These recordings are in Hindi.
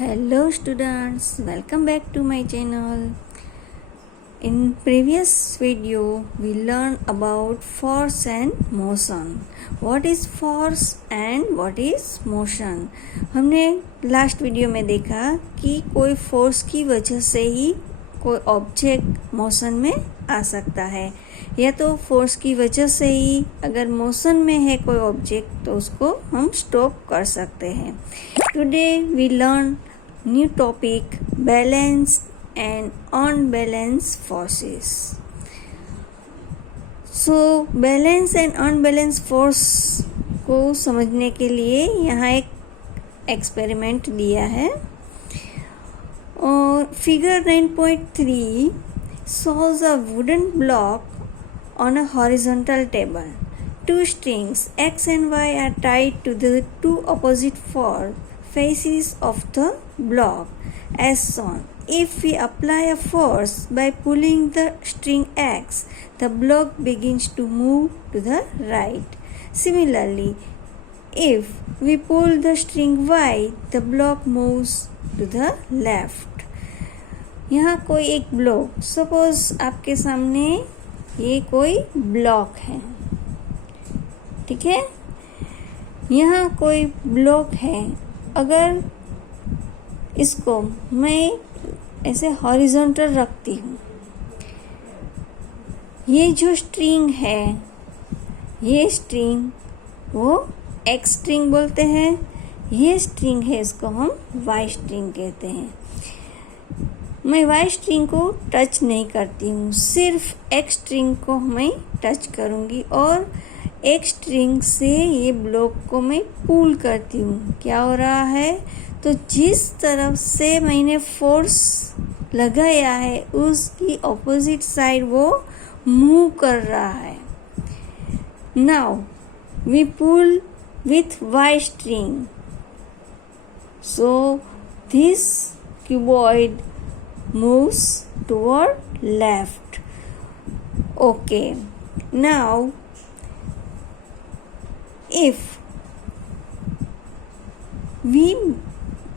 Hello students, welcome back to my channel. In previous video we learned about force and motion. What is force and what is motion? हमने लास्ट वीडियो में देखा कि कोई फोर्स की वजह से ही कोई ऑब्जेक्ट मोशन में आ सकता है, या तो फोर्स की वजह से ही अगर मोशन में है कोई ऑब्जेक्ट तो उसको हम स्टॉप कर सकते हैं. Today we learn new topic balance and unbalance forces. So balance and unbalance force को समझने के लिए यहाँ एक एक्सपेरिमेंट दिया है. और figure 9.3 shows a wooden block on a horizontal table. Two strings X and Y are tied to the two opposite faces of the block as shown. If we apply a force by pulling the string X, the block begins to move to the right. Similarly, if we pull the string Y, the block moves to the left. यहाँ कोई एक ब्लॉक, सपोज आपके सामने ये कोई ब्लॉक है, ठीक है. यहाँ कोई ब्लॉक है. अगर इसको मैं ऐसे हॉरिजॉन्टल रखती हूँ, ये जो स्ट्रिंग है, ये स्ट्रिंग वो एक्स स्ट्रिंग बोलते हैं. ये स्ट्रिंग है, इसको हम वाई स्ट्रिंग कहते हैं. मैं वाई स्ट्रिंग को टच नहीं करती हूँ, सिर्फ एक्स स्ट्रिंग को मैं टच करूँगी और एक स्ट्रिंग से ये ब्लॉक को मैं पुल करती हूँ. क्या हो रहा है, तो जिस तरफ से मैंने फोर्स लगाया है उसकी ऑपोजिट साइड वो मूव कर रहा है. Now we pull with Y string, so this cuboid moves toward left. Okay, now if we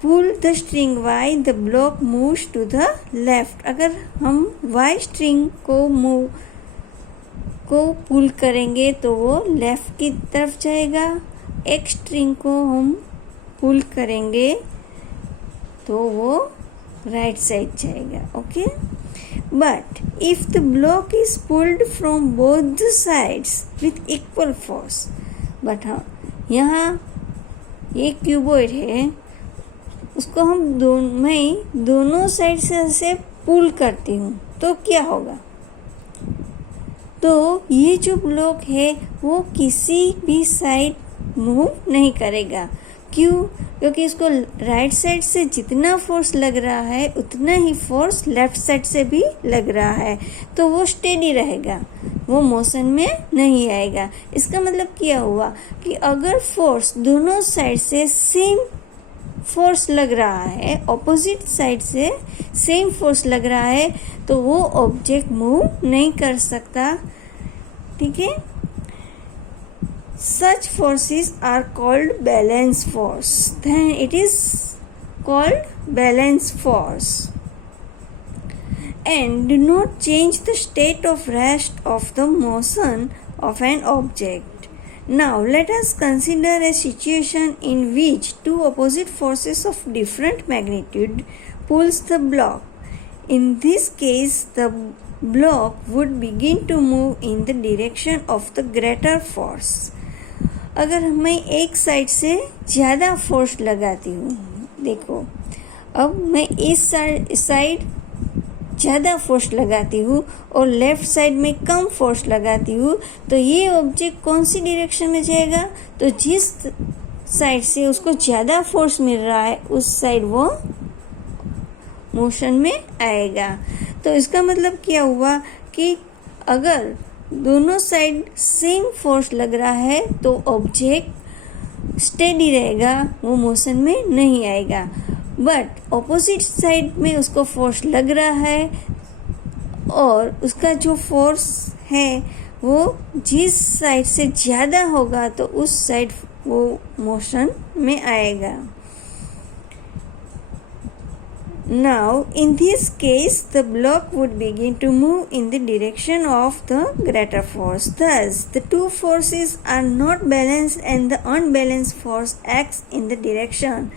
pull the string Y, the block moves to the left. अगर हम Y string को पुल करेंगे तो वो लेफ्ट की तरफ जाएगा. X string को हम पुल करेंगे तो वो राइट साइड जाएगा. Okay, but if the block is pulled from both the sides with equal force, but हाँ यहाँ ये क्यूबॉइड है, उसको हम दोनों साइड से ऐसे पुल करती हूँ तो क्या होगा, तो ये जो ब्लॉक है वो किसी भी साइड मूव नहीं करेगा. क्यों? क्योंकि इसको राइट साइड से जितना फोर्स लग रहा है उतना ही फोर्स लेफ्ट साइड से भी लग रहा है, तो वो स्टेडी रहेगा, वो मोशन में नहीं आएगा. इसका मतलब क्या हुआ कि अगर फोर्स दोनों साइड से सेम फोर्स लग रहा है, ऑपोजिट साइड से सेम फोर्स लग रहा है, तो वो ऑब्जेक्ट मूव नहीं कर सकता. ठीक है. Such forces are called balance force. Then it is called balance force and do not change the state of rest of the motion of an object. Now let us consider a situation in which two opposite forces of different magnitude pulls the block. In this case, the block would begin to move in the direction of the greater force. अगर मैं एक साइड से ज़्यादा फोर्स लगाती हूँ, देखो अब मैं इस साइड ज़्यादा फोर्स लगाती हूँ और लेफ़्ट साइड में कम फोर्स लगाती हूँ, तो ये ऑब्जेक्ट कौन सी डायरेक्शन में जाएगा, तो जिस साइड से उसको ज़्यादा फोर्स मिल रहा है उस साइड वो मोशन में आएगा. तो इसका मतलब क्या हुआ कि अगर दोनों साइड सेम फोर्स लग रहा है तो ऑब्जेक्ट स्टेडी रहेगा, वो मोशन में नहीं आएगा. बट ऑपोजिट साइड में उसको फोर्स लग रहा है और उसका जो फोर्स है वो जिस साइड से ज़्यादा होगा तो उस साइड वो मोशन में आएगा. Now, in this case, the block would begin to move in the direction of the greater force. Thus, the two forces are not balanced and the unbalanced force acts in the direction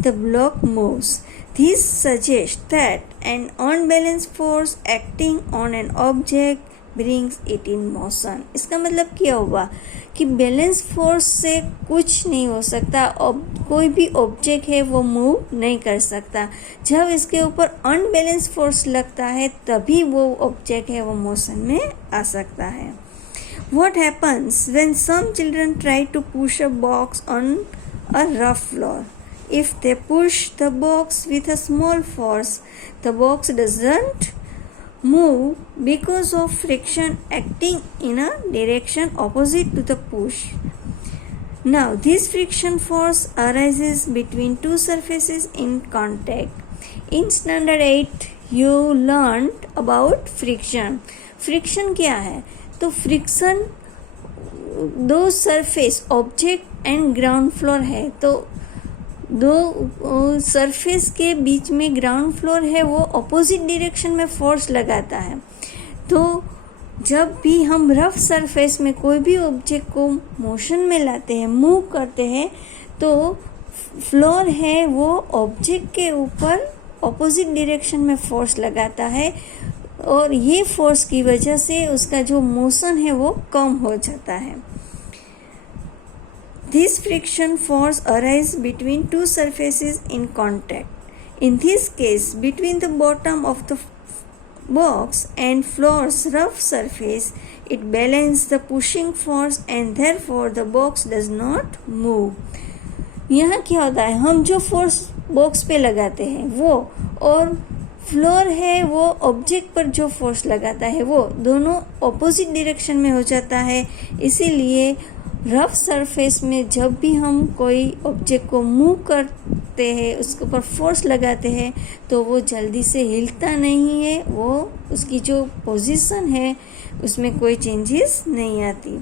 the block moves. This suggests that an unbalanced force acting on an object brings it in motion. इसका मतलब क्या हुआ कि बैलेंस फोर्स से कुछ नहीं हो सकता, कोई भी ऑब्जेक्ट है वो मूव नहीं कर सकता. जब इसके ऊपर अनबैलेंस फोर्स लगता है तभी वो ऑब्जेक्ट है वो मोशन में आ सकता है. What happens when some children try to push a box on a rough floor? If they push the box with a small force, the box doesn't move because of friction acting in a direction opposite to the push. Now, this friction force arises between two surfaces in contact. In standard 8, you learned about friction. Friction क्या है? तो फ्रिक्शन दो surface object and ground floor है, तो दो सरफेस के बीच में ग्राउंड फ्लोर है वो अपोजिट डायरेक्शन में फोर्स लगाता है. तो जब भी हम रफ सरफेस में कोई भी ऑब्जेक्ट को मोशन में लाते हैं, मूव करते हैं, तो फ्लोर है वो ऑब्जेक्ट के ऊपर अपोजिट डायरेक्शन में फोर्स लगाता है और ये फोर्स की वजह से उसका जो मोशन है वो कम हो जाता है. This friction force arises between two surfaces in contact. In this case, between the bottom of the box and floor's rough surface, it balances the pushing force and therefore the box does not move. यहाँ क्या होता है, हम जो फोर्स बॉक्स पे लगाते हैं वो और फ्लोर है वो ऑब्जेक्ट पर जो फोर्स लगाता है वो दोनों ऑपोजिट डायरेक्शन में हो जाता है. इसीलिए रफ सरफेस में जब भी हम कोई ऑब्जेक्ट को मूव करते हैं, उसके ऊपर फोर्स लगाते हैं, तो वो जल्दी से हिलता नहीं है, वो उसकी जो पोजीशन है उसमें कोई चेंजेस नहीं आती.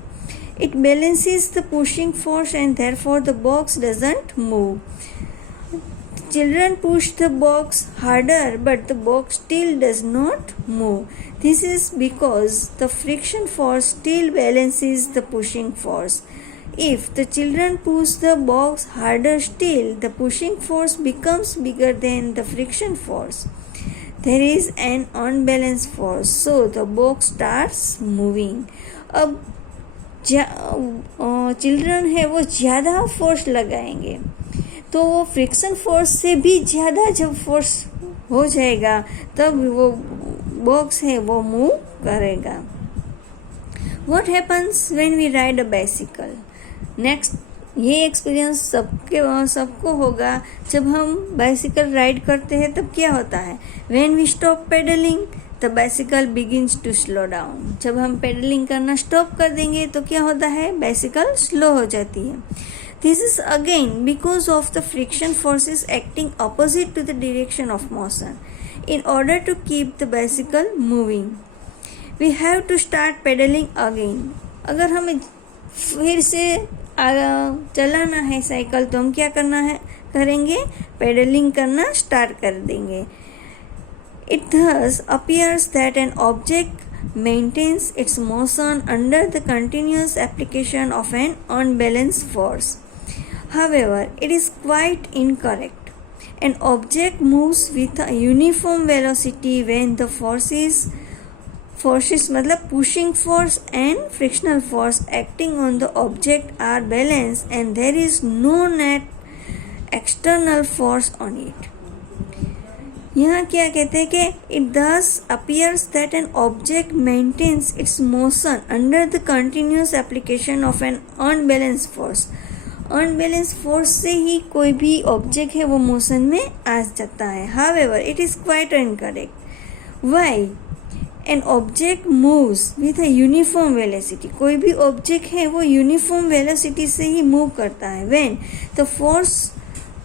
It balances the pushing force and therefore the box doesn't move. Children push the box harder, but the box still does not move. This is because the friction force still balances the pushing force. If the children push the box harder still, the pushing force becomes bigger than the friction force. There is an unbalanced force, so the box starts moving. अब चिल्ड्रन है वो ज़्यादा फोर्स लगाएंगे तो वो फ्रिक्शन फोर्स से भी ज़्यादा जब फोर्स हो जाएगा तब वो बॉक्स है वो मूव करेगा. What happens when we ride a bicycle? Next, ये एक्सपीरियंस सबको होगा. जब हम बाइसिकल राइड करते हैं तब क्या होता है? When we stop pedaling, the bicycle begins to slow down. जब हम पेडलिंग करना स्टॉप कर देंगे तो क्या होता है? बाइसिकल स्लो हो जाती है. This is again because of the friction forces acting opposite to the direction of motion. In order to keep the bicycle moving, we have to start pedaling again. अगर हमें फिर से चलाना है साइकिल तो हम क्या करेंगे? पेडलिंग करना स्टार्ट कर देंगे. It thus appears that an object maintains its motion under the continuous application of an unbalanced force. However, it is quite incorrect. An object moves with a uniform velocity when the forces मतलब pushing force and frictional force acting on the object are balanced and there is no net external force on it. यहाँ क्या कहते हैं कि it thus appears that an object maintains its motion under the continuous application of an unbalanced force. Unbalance force से ही कोई भी ऑब्जेक्ट है वो मोशन में आ जाता है. However it is quite incorrect. Why? An object moves with a uniform velocity. कोई भी ऑब्जेक्ट है वो यूनिफॉर्म वेलोसिटी से ही मूव करता है. व्हेन द फोर्स,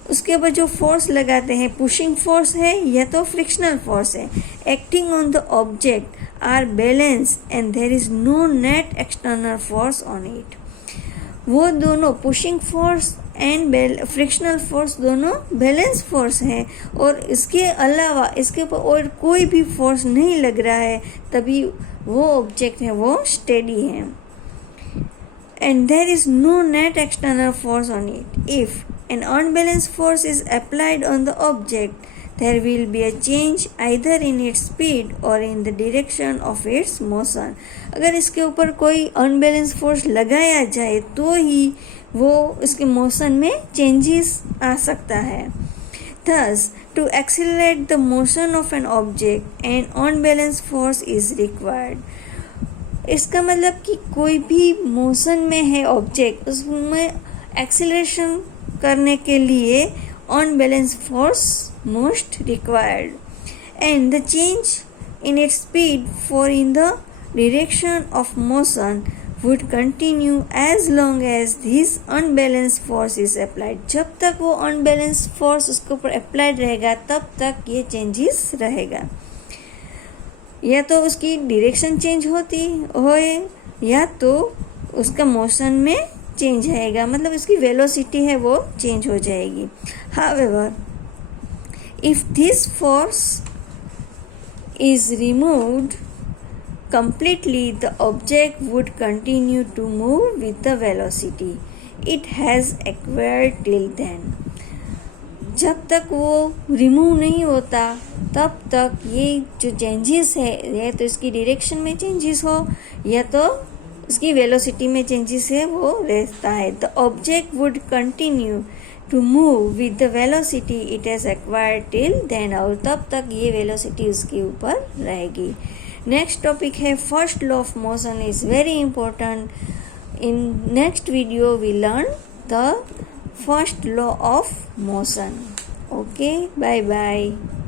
उसके ऊपर जो फोर्स लगाते हैं, पुशिंग फोर्स है या तो फ्रिक्शनल फोर्स है, acting on the object are balance and there is no net external force on it. वो दोनों pushing force and frictional force दोनों बैलेंस फोर्स है, और इसके अलावा इसके ऊपर और कोई भी फोर्स नहीं लग रहा है, तभी वो ऑब्जेक्ट है वो स्टेडी है. And there is no net external force on it. If an unbalanced force is applied on the object, there will be a change either in its speed or in the direction of its motion. अगर इसके ऊपर कोई अनबैलेंस फोर्स लगाया जाए तो ही वो इसके मोशन में चेंजेस आ सकता है. Thus, to accelerate the motion of an object, an unbalanced force is required. इसका मतलब कि कोई भी मोशन में है ऑब्जेक्ट, उसमें एक्सीलरेशन करने के लिए unbalance force most required, and the change in its speed for in the direction of motion would continue as long as this unbalance force is applied. जब तक वो अनबैलेंस फोर्स उसके ऊपर अप्लाइड रहेगा तब तक ये चेंजेस रहेगा. या तो उसकी डायरेक्शन चेंज होती होए या तो उसका मोशन में चेंज आएगा, मतलब उसकी वेलोसिटी है वो चेंज हो जाएगी. However, if this force is removed completely, the object would continue to move with the velocity it has acquired till then. जब तक वो रिमूव नहीं होता तब तक ये जो चेंजेस है, या तो इसकी डायरेक्शन में चेंजेस हो या तो उसकी वेलोसिटी में चेंजेस है वो रहता है. The object would continue to move with the velocity it has acquired till then, और तब तक ये वेलोसिटी उसके ऊपर रहेगी. नेक्स्ट टॉपिक है first law of motion is very important. In next video we learn the first law of motion. Okay, bye bye.